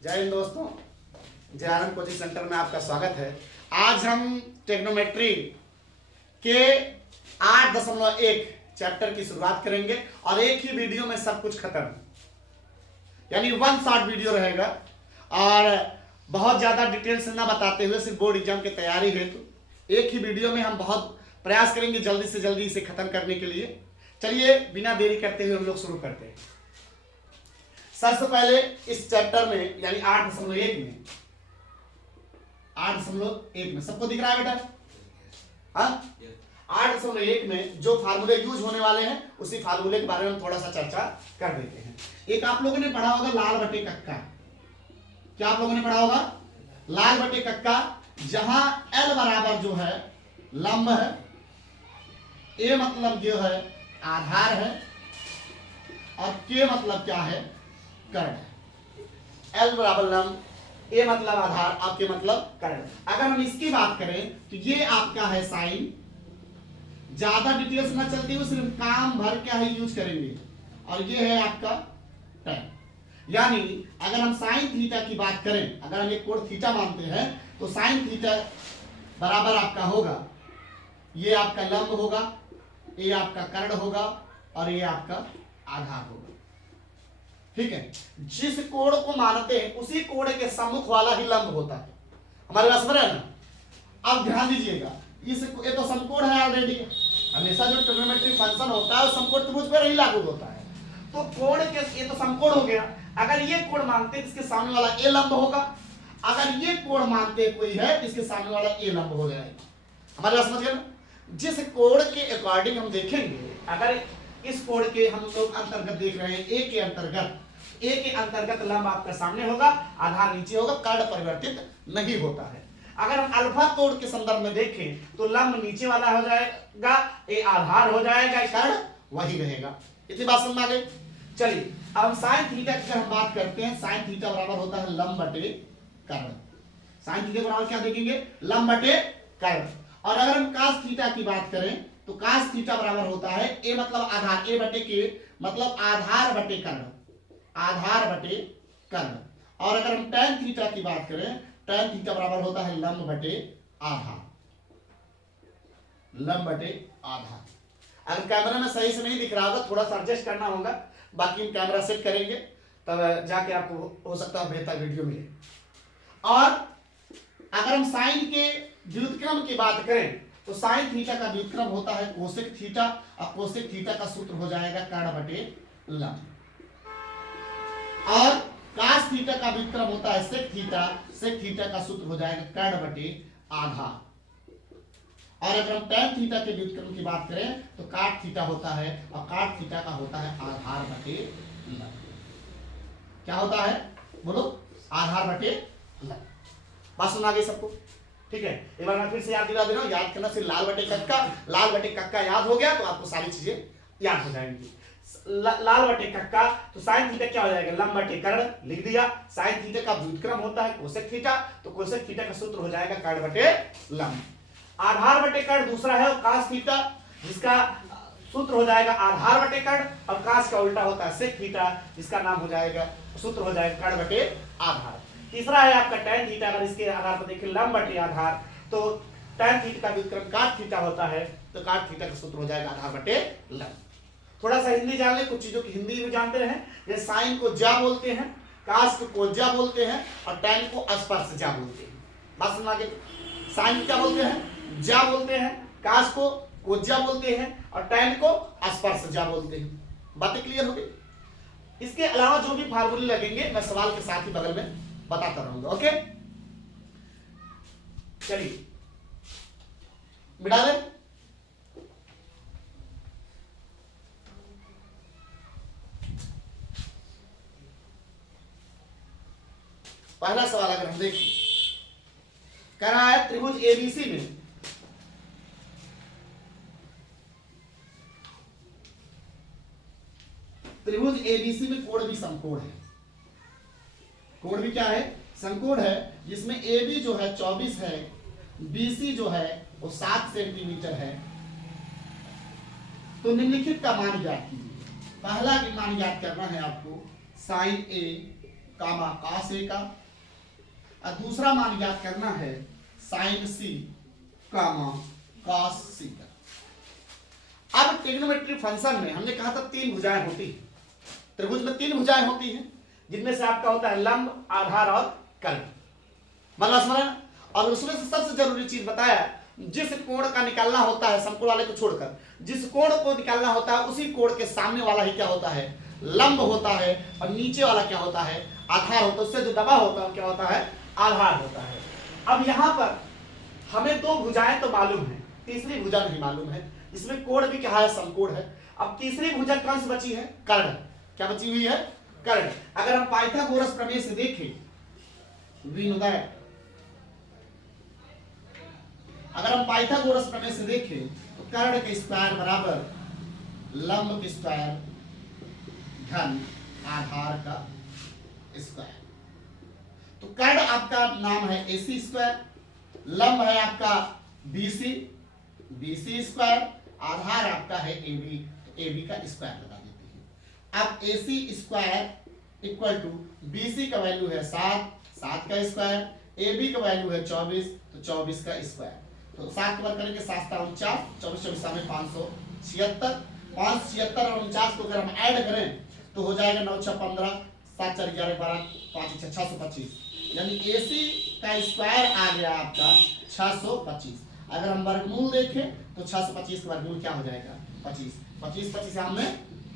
जय हिंद दोस्तों, जेआरएम coaching centre में आपका स्वागत है। आज हम ट्रिग्नोमेट्री के 8.1 चैप्टर की शुरुआत करेंगे और एक ही वीडियो में सब कुछ खत्म, यानी वन शॉट वीडियो रहेगा और बहुत ज़्यादा डिटेल से ना बताते हुए सिर्फ बोर्ड एग्जाम की तैयारी हेतु एक ही वीडियो में हम बहुत प्रयास करेंगे जल्दी से जल्दी इसे खत्म करने के लिए। चलिए बिना देरी करते हुए हम लोग शुरू करते हैं। सबसे पहले इस चैप्टर में यानी 8.1 में सबको दिख रहा है बेटा? हाँ, 8.1 में जो फार्मूले यूज होने वाले हैं उसी फार्मूले के बारे में हम थोड़ा सा चर्चा कर देते हैं। एक आप लोगों ने पढ़ा होगा लाल बटे कक्का। क्या आप लोगों ने पढ़ा होगा? लाल बटे कक्का, जहां L बराबर जो है लंब है, A मतलब जो है आधार है और K मतलब क्या है? कर्ण है। L बराबर लंब, A मतलब आधार और K मतलब कर्ण। अगर हम इसकी बात करें तो ये आपका है साइन। ज्यादा डिटेल्स ना चलती हुए सिर्फ काम भर क्या ही यूज करेंगे, और ये है आपका tan। यानी अगर हम साइन थीटा की बात करें, अगर हम एक कोण थीटा मानते हैं तो साइन थीटा बराबर आपका होगा, ये आपका लंब होगा, ये आपका कर्ण होगा और ये आपका आधार होगा। ठीक है, जिस कोण को मानते हैं उसी कोण के सम्मुख वाला ही लंब होता है। हमारे पास में है ना। अब ध्यान दीजिएगा, ये तो समकोण है ऑलरेडी। हमेशा जो ट्रिग्नोमेट्री फंक्शन होता है समकोण त्रिभुज पर ही लागू होता है। तो कोण के ये तो समकोण हो गया। अगर ये कोण मानते हैं इसके सामने वाला ए लंब होगा, अगर ये कोण मानते हैं कोई है इसके सामने वाला ए लंब हो जाएगा। हमारे पास समझ गए ना? जिस कोण के अकॉर्डिंग हम देखेंगे, अगर इस कोण के हम लोग अंतर्गत देख रहे हैं, ए के अंतर्गत लंब आपका सामने होगा, आधार नीचे होगा, कर्ण परिवर्तित नहीं होता है। अगर हम अल्फा कोण के संदर्भ में देखें तो लंब नीचे वाला हो जाएगा, ए आधार हो जाएगा, कर्ण वही रहेगा। इतनी बात समझ में आ गई? चलिए अब हम साइन थीटा की हम बात करते हैं। साइन थीटा बराबर होता है लंब बटे कर्ण। साइन थीटा बराबर क्या देखेंगे? लंब बटे कर्ण। और अगर हम कास थीटा की बात करें तो कास थीटा बराबर होता है ए मतलब आधार, ए बटे के मतलब आधार बटे कर्ण, आधार बटे कर्ण। और अगर हम tan थीटा की बात करें, tan थीटा बराबर होता है लंब बटे आधार, लंब बटे आधार। अगर कैमरा में सही से नहीं दिख रहा होगा थोड़ा सा एडजस्ट करना होगा, बाकी हम कैमरा सेट करेंगे तब जाके आपको हो सकता है बेहतर वीडियो मिले। और अगर हम साइन के व्युत्क्रम की बात करें तो साइन थीटा का व्युत्क्रम होता है कोसेक थीटा, और कोसेक थीटा का सूत्र हो जाएगा कर्ण बटे लंब। और कास थीटा का व्युत्क्रम होता है सेक थीटा, सेक थीटा का सूत्र हो जाएगा कर्ण बटे आधार। और अगर हम tan थीटा के व्युत्क्रम की बात करें तो काट थीटा होता है, और काट थीटा का होता है आधार बटे लंब। क्या होता है बोलो? आधार बटे लंब। बात सुना गई सबको? ठीक है, एक बार मैं फिर से याद दिला दे रहा हूं। याद करना सिर्फ लाल बटे कक्का, लाल बटे कक्का याद हो गया तो आपको सारी चीजें याद हो जाएंगी। लाल बटे कक्का तो साइन थीटा क्या हो जाएगा? लंब बटे कर्ण लिख दिया। साइन थीटा का व्युत्क्रम होता है कोसेक थीटा, तो कोसेक थीटा का सूत्र हो जाएगा कर्ण बटे लंब। आधार बटे कर्ण दूसरा है कास थीटा, जिसका सूत्र हो जाएगा आधार बटे कर्ण, और कास का उल्टा होता है सेक थीटा, जिसका नाम हो जाएगा सूत्र हो जाएगा कर्ण बटे आधार। तीसरा है आपका tan थीटा। अगर इसके आधार पर देखें लंब बटे आधार, तो tan थीटा का व्युत्क्रम काट थीटा होता है, तो काट थीटा का सूत्र हो जाएगा आधार बटे लंब। थोड़ा सा हिंदी जान ले, कुछ चीजों की हिंदी भी जानते हैं। जैसे साइन को जा बोलते हैं, कास को कोज्जा बोलते हैं, और tan को स्पर्श जा बोलते हैं। बात समझ गए? साइन क्या बोलते हैं? जा बोलते हैं, कास को कोज्जा बोलते हैं, और tan को स्पर्श जा बोलते हैं। बातें क्लियर हो गई? इसके अलावा जो भी फार्मूले लगेंगे मैं सवाल के साथ ही बगल में बताता रहूंगा। ओके, चलिए मिटा दें। पहला सवाल अगर हम देखें, कह रहा है त्रिभुज एबीसी में त्रिभुज एबीसी में कोण भी समकोण है। कोण भी क्या है? समकोण है, जिसमें AB जो है 24 है, BC जो है वो 7 सेंटीमीटर है। तो निम्नलिखित का मान ज्ञात कीजिए। पहला मान ज्ञात करना है आपको sine A comma cos A का, और दूसरा मान ज्ञात करना है sin C कामा cos C का। अब ट्रिग्नोमेट्री फंक्शन में हमने कहा था 3 भुजाएं होती हैं, त्रिभुज में 3 भुजाएं होती हैं, जिनमें से आपका होता है लंब, आधार और कर्ण, मतलब स्मरण। और उसमें से सबसे जरूरी चीज बताया, जिस कोण का निकालना होता है समकोण वाले को छोड़कर, जिस कोण को निकालना होता है उसी कोण के सामने वाला ही क्या होता है, लंब होता है, और नीचे वाला क्या होता है, आधार होता है। उससे जो दबा होता है क्या होता है, आधार होता है। अब यहां पर हमें 2 भुजाएं तो मालूम है, तीसरी भुजा नहीं मालूम है, इसमें कोण भी क्या है, समकोण है। अब तीसरी भुजा कौन सी बची है, कर्ण। क्या बची हुई है, कर्ण। अगर हम पाइथागोरस प्रमेय से देखें विनोदय, अगर हम पाइथागोरस प्रमेय से देखें तो कर्ण के स्क्वायर बराबर लंब के स्क्वायर धन आधार का स्क्वायर। तो कर्ण आपका नाम है AC स्क्वायर, लंब है आपका BC स्क्वायर, आधार आपका है AB, तो AB का स्क्वायर लगा देते हैं। अब AC square equal to BC का वैल्यू है 7 का स्क्वायर, AB का वैल्यू है 24, तो 24 का स्क्वायर। तो 7 के वर्ग करेंगे 7 49, 24 24 में 576, 576 और 49 को अगर हम ऐड करें तो हो जाएगा 9 6 15, 7 4 11 12, 5 6 625, यानी AC का स्क्वायर आ गया आपका 625। अगर हम वर्गमूल देखें तो 625 का वर्गमूल क्या हो जाएगा, 25, 25 25 में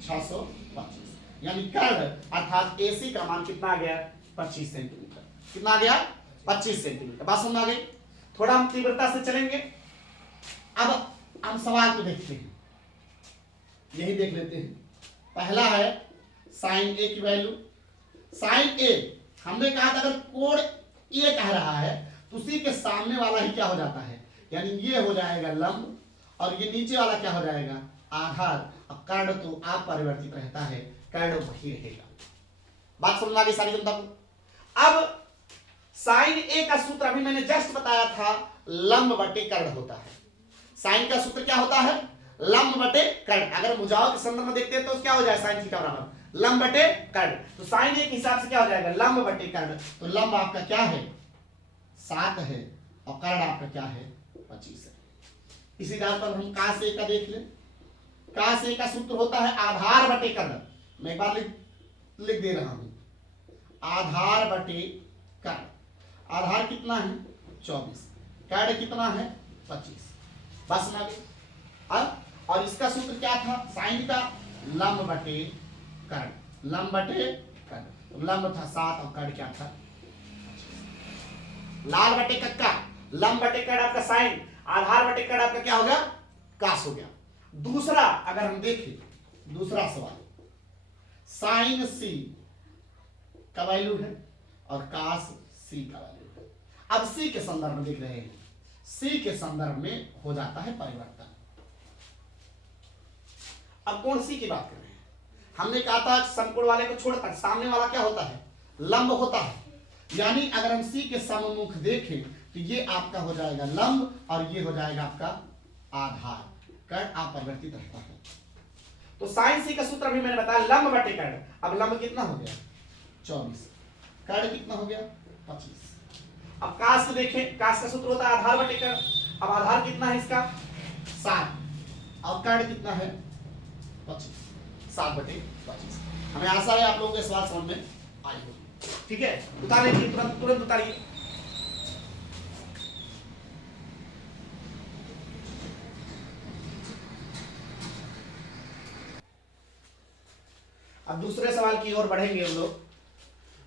625, यानी कर्ण अर्थात AC का मान कितना आ गया, 25 सेंटीमीटर। कितना आ गया, 25 सेंटीमीटर। बात समझ आ गई। थोड़ा हम तीव्रता से चलेंगे। अब हम सवाल को देखते हैं, यही देख लेते हैं। पहला है साइन A की वैल्यू। साइन A हमने कहा था अगर कोण A कह रहा है तो उसी के सामने वाला ही क्या हो जाता है, यानी ये हो जाएगा लंब और ये नीचे वाला क्या हो जाएगा, आधार। अब कर्ण तो अपरिवर्तित रहता है, कर्ण वही रहेगा। बात समझ आ गई सारी जनता को। अब साइन A का सूत्र अभी मैंने जस्ट बताया था, लंब बटे कर्ण होता है। साइन का सूत्र क्या होता है, लंब बटे कर्ण। अगर भुजाओं के संदर्भ में देखते हैं तो क्या हो जाए, साइन थीटा बराबर लंब बटे कर्ण। तो साइन A के हिसाब से क्या हो जाएगा, लंब बटे कर्ण। तो लंब आपका क्या है, 7 है, और कर्ण आपका क्या है, 25 है। इसी आधार पर हम cos A का देख लें। cos A का सूत्र होता है आधार बटे कर्ण। मैं एक बार लिख दे रहा हूं, आधार बटे कर्ण। आधार कितना है, 24, कर्ण कितना है, 25। बस समझ गए। अब और इसका सूत्र क्या था, साइन का लंब बटे कर्ण, लंब बटे कर्ण। लंब था 7 और कर्ण क्या था, लाल बटे कक्का, लंब बटे कर्ण आपका साइन, आधार बटे कर्ण आपका क्या हो गया, कास हो गया। दूसरा अगर हम देखें, दूसरा सवाल, साइन C का वैल्यू है और कास C का वैल्यू है। अब C के संदर्भ में देख रहे हैं, C के संदर्भ में हो जाता है परिवर्तन। अब कोण C की बात कर रहे हैं, हमने कहा था समकोण वाले को छोड़कर सामने वाला क्या होता है, लंब होता है। यानी अगर हम C के सम्मुख देखें तो ये आपका हो जाएगा लंब और ये हो जाएगा आपका आधार। कर्ण अपरिवर्तित रहता है। तो साइन C का सूत्र अभी मैंने बताया लंब बटे कर्ण। अब लंब कितना हो गया, 24, कर्ण कितना हो गया, 25। अब कास को देखें, कास का सूत्र होता है आधार बटे कर्ण। अब आधार कितना है इसका, 7, और कर्ण कितना है, 25, 7 बटे 25। हमें आशा है आप लोगों के सवाल समझ में आई होगी। ठीक है, उतार लीजिए, तुरंत उतारिए। अब दूसरे सवाल की ओर बढ़ेंगे हम लोग।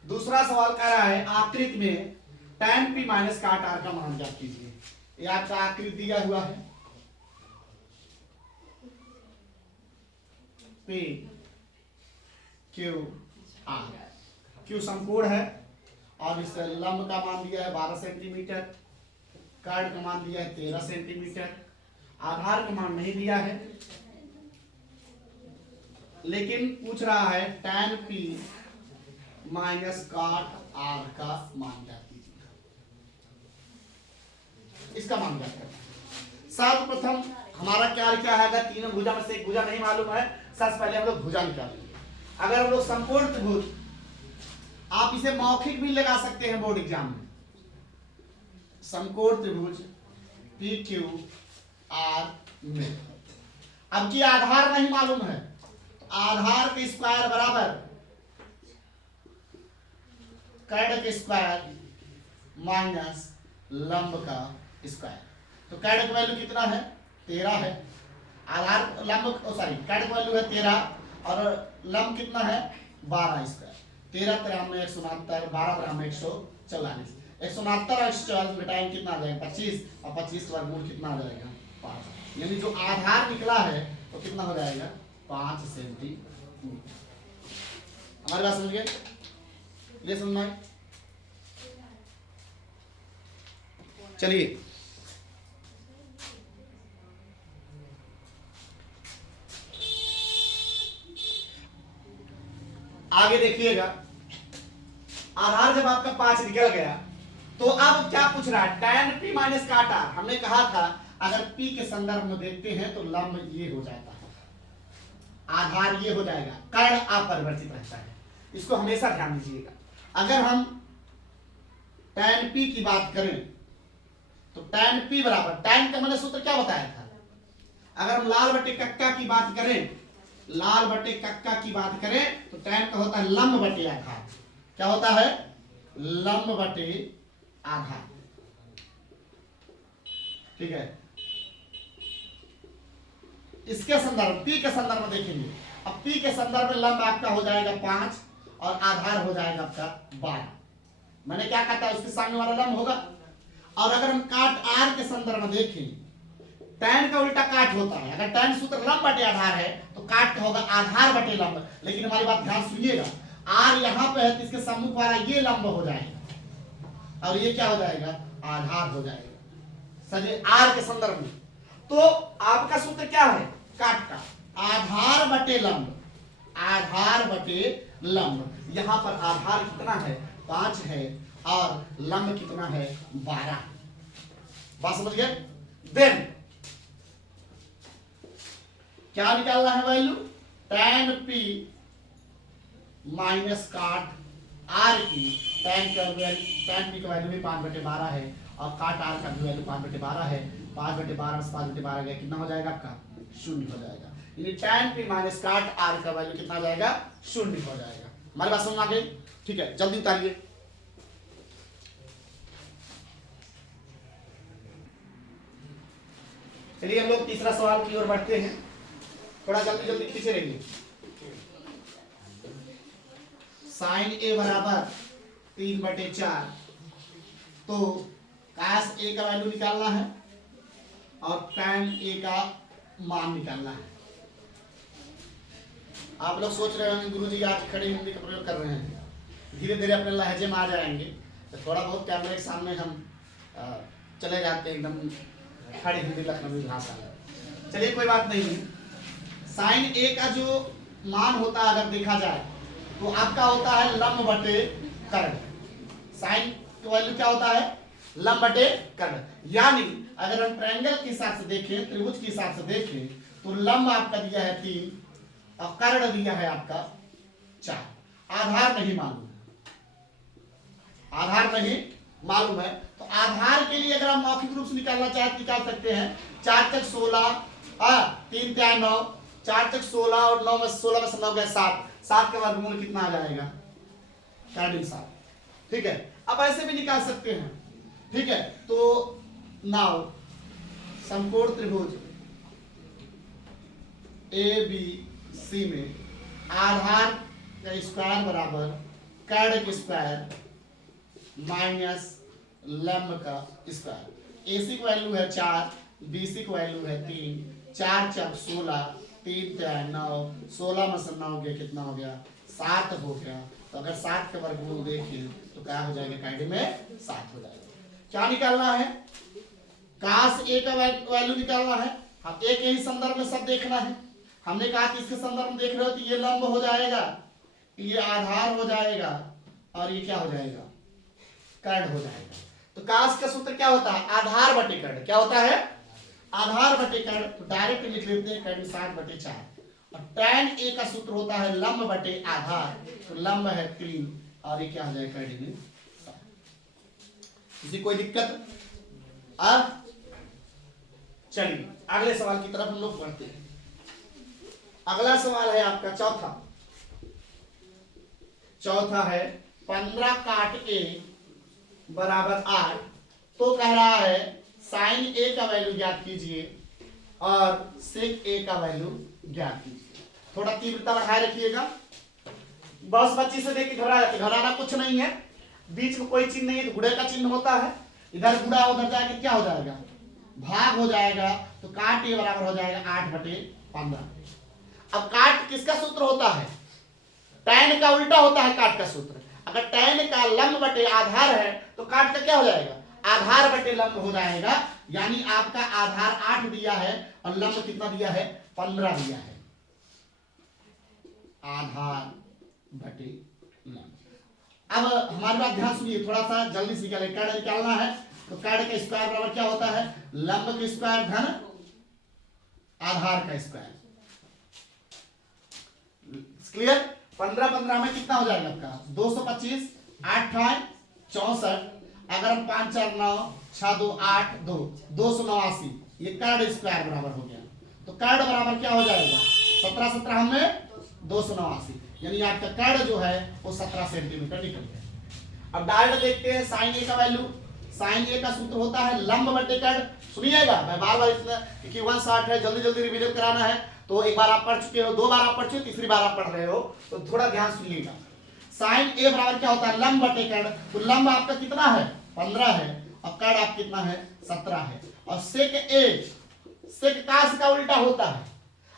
दूसरा सवाल कह रहा है आकृति में tan P माइनस काट R का मान ज्ञात कीजिए। ये आपका आकृति दिया हुआ है, P Q R। Q समकोण है और इस लंब का मान दिया है 12 सेंटीमीटर, कर्ण का मान दिया है 13 सेंटीमीटर, आधार का मान नहीं दिया है, लेकिन पूछ रहा है tan P माइनस काट R का मान ज्ञात कीजिए। इसका मान ज्ञात करना है। सर्वप्रथम हमारा क्या है, अगर तीनों भुजा में से एक भुजा नहीं मालूम है, सबसे पहले हम लोग भुजा निकालेंगे। अगर हम लोग संपूर्ण त्रिभुज आप इसे मौखिक भी लगा सकते हैं बोर्ड एग्जाम में। समकोण त्रिभुज पी क्यू आर में अब की आधार नहीं मालूम है, तो आधार के स्क्वायर बराबर कैड के स्क्वायर माइनस लंब का स्क्वायर। तो कैड का वैल्यू कितना है 13 है, आधार लंब सॉरी कैड का वैल्यू है 13 और लंब कितना है 12 स्क्वायर। 13 13 में 169, 12 13 में 144, 169 और 144 में टाइम कितना आ जाएगा 25 और 25 वर्गमूल कितना आ जाएगा 5। यानी जो आधार निकला है तो कितना हो जाएगा 5 सेंटीमीटर। हमारी बात समझ गए? ये समझना है। चलिए आगे देखिएगा। आधार जब आपका 5 निकल गया तो अब क्या पूछ रहा है tan p माइनस काट r। हमने कहा था अगर p के संदर्भ में देखते हैं तो लंब ये हो जाता है, आधार ये हो जाएगा, कर्ण अपरिवर्तित रहता है। इसको हमेशा ध्यान दीजिएगा। अगर हम tan p की बात करें तो tan p बराबर, tan का मैंने सूत्र क्या बताया था, अगर हम लाल बटे कक्का की बात करें, लाल बटे कक्का की बात करें तो tan का होता है लंब बटे आधार। क्या होता है लंब बटे आधार। ठीक है, इसके संदर्भ p के संदर्भ में देखेंगे। अब p के संदर्भ में लंब आपका हो जाएगा 5 और आधार हो जाएगा आपका 12। मैंने क्या कहता है उसके सामने वाला लंब होगा। और अगर हम काट r के संदर्भ में देखें, tan का उल्टा काट होता है। अगर tan सूत्र लंब बटे आधार है तो काट का होगा आधार बटे लंब। लेकिन हमारी बात ध्यान सुनिएगा, r यहाँ पे है तो इसके सम्मुख वाला ये लंब हो जाएगा और ये क्या हो जाएगा आधार हो जाएगा। समझे? r के संदर्भ में तो आपका सूत्र क्या है काट का, आधार बटे लंब, आधार बटे लंब। यहाँ पर आधार कितना है 5 है और लंब कितना है 12। बात समझ गए? देन क्या निकालना है वैल्यू, tan p माइनस काट r की, tan p का वैल्यू भी 5/12 है और काट r का भी वैल्यू 5/12 है। 5/12 से 5/12 गया कितना हो जाएगा आपका 0 हो जाएगा। यानी tan p माइनस काट r का वैल्यू कितना जाएगा 0 हो जाएगा। हमारी बात समझ आ गई? ठीक है, जल्दी उतारिए। चलिए हम लोग तीसरा सवाल की ओर बढ़ते हैं, थोड़ा जल्दी जल्दी पीछे रहिए। साइन ए बराबर 3/4, तो कास ए का वैल्यू निकालना है और tan ए का मान निकालना है। आप लोग सोच रहे होंगे गुरुजी आज खड़ी हिंदी का प्रयोग कर रहे हैं, धीरे धीरे अपने लहजे में आ जाएंगे। तो थोड़ा बहुत कैमरे के सामने हम चले जाते हैं एकदम खड़ी हिंदी लखनवी भाषा में। चलिए कोई बात नहीं। साइन ए का जो मान होता है अगर देखा जाए तो आपका होता है लंब बटे कर्ण। साइन का वैल्यू क्या होता है लंब बटे कर्ण। यानी अगर हम ट्रायंगल के हिसाब से देखें, त्रिभुज के हिसाब से देखें तो लंब आपका दिया है 3 और कर्ण दिया है आपका 4। आधार नहीं मालूम है, आधार नहीं मालूम है। तो आधार के लिए अगर हम मौखिक रूप से निकालना चाहे तो निकाल सकते हैं। 4 × 16 3 × 9, 4 × 16 और 9 में 16 में 9 गया 7, 7 का वर्गमूल कितना आ जाएगा 7। ठीक है, अब ऐसे भी निकाल सकते हैं। ठीक है, तो नाउ समकोण त्रिभुज ए बी सी में आधार का स्क्वायर बराबर कर्ण का स्क्वायर माइनस लंब का स्क्वायर। एसी की वैल्यू है 4, बीसी की वैल्यू है 3, 4 × 16, 3 × 9, 16 में से 9 गया कितना हो गया 7 हो गया। तो अगर 7 का वर्गमूल देखें तो क्या हो जाएगा कैडी में 7 हो जाएगा। क्या निकालना है काश ए का वैल्यू निकालना है। हम ए के ही संदर्भ में सब देखना है। हमने कहा कि इसके संदर्भ में देख रहे हो तो ये लंब हो जाएगा, ये आधार हो जाएगा और ये क्या हो जाएगा कर्ण हो जाएगा। तो काश का सूत्र क्या होता है आधार बटे कर्ण। क्या होता है आधार बटे कर्ण। तो डायरेक्ट लिख लेते हैं कर्ण 7/4 और tan ए का सूत्र होता है लंब बटे आधार। तो लंब है 3 और ये क्या हो जाएगा डिग्री। किसी कोई दिक्कत? अब चलिए अगले सवाल की तरफ हम लोग बढ़ते हैं। अगला सवाल है आपका चौथा है 15 काट ए बराबर 8। तो कह रहा है साइन ए का वैल्यू ज्ञात कीजिए और सेक ए का वैल्यू ज्ञात कीजिए। थोड़ा तीव्रता बढ़ाए रखिएगा। बस बच्ची से देख के घबरा जाते, घबराना कुछ नहीं है। बीच में कोई चिन्ह नहीं है, गुणे का चिन्ह होता है। इधर गुणा उधर जाके क्या हो जाएगा? भाग हो जाएगा। तो काट ए बराबर हो जाएगा 8/15। अब काट किसका सूत्र होता है? टैन का उल्टा होता है काट का सूत्र। अगर टैन का लंब बटे आधार है तो काट का क्या हो जाएगा? आधार बटे लंब हो जाएगा। यानी आपका आधार 8 दिया है और लंब कितना दिया है? 15 दिया है। आधार बटे लंब। अब हमारी बात ध्यान सुनिए, थोड़ा सा जल्दी से निकालें। काट निकालना है तो काट का स्क्वायर बराबर क्या होता है? लंब का स्क्वायर धन आधार का स्क्वायर। क्लियर? 15 में कितना हो जाएगा आपका? 225, 8 64। अगर हम 5 4 9 6 2 8 2 289, ये कार्ड स्क्वायर बराबर हो गया। तो कार्ड बराबर क्या हो जाएगा? 17 17 में 289, यानी आपका कार्ड जो है वो 17 सेंटीमीटर निकल गया। अब डायरेक्ट देखते हैं साइन ए का वैल्यू। साइन ए का सूत्र होता है लंब बटे कार्ड। सुनिएगा, मैं बार बार इतना, क्योंकि 1 शॉर्ट है, जल्दी जल्दी रिवीजन कराना है। तो एक बार आप पढ़ चुके हो, 2 बार आप पढ़ चुके हो, तीसरी बार आप पढ़ रहे हो, तो थोड़ा ध्यान सुनिएगा। साइन ए बराबर क्या होता है? लंब बटे कर्ण। तो लंब आपका कितना है? 15 है और कर्ण आप कितना है? 17 है। और सेक ए, सेक काश का उल्टा होता है।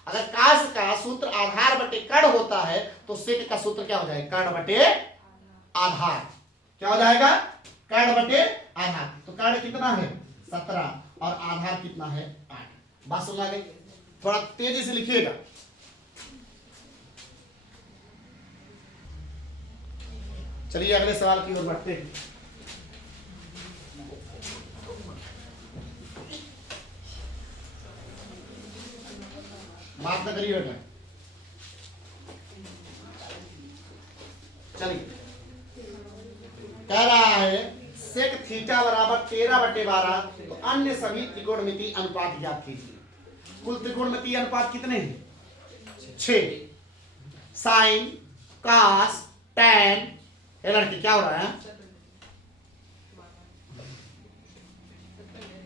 अगर काश का सूत्र आधार बटे कर्ण होता है तो सेक का सूत्र क्या हो जाएगा? कर्ण बटे आधार। क्या हो जाएगा? कर्ण बटे आधार। तो कर्ण कितना है? 17 और आधार कितना है? 8। बात सुना गई? थोड़ा तेजी से लिखिएगा। चलिए अगले सवाल की ओर बढ़ते हैं। बात न करिए बेटा। चलिए कह रहा है सेक थीटा बराबर 13/12। तो अन्य सभी त्रिकोणमितीय अनुपात ज्ञात कीजिए। कुल त्रिकोणमितीय अनुपात कितने हैं? 6। साइन, कास, टैन, ये लड़की क्या हो रहा है?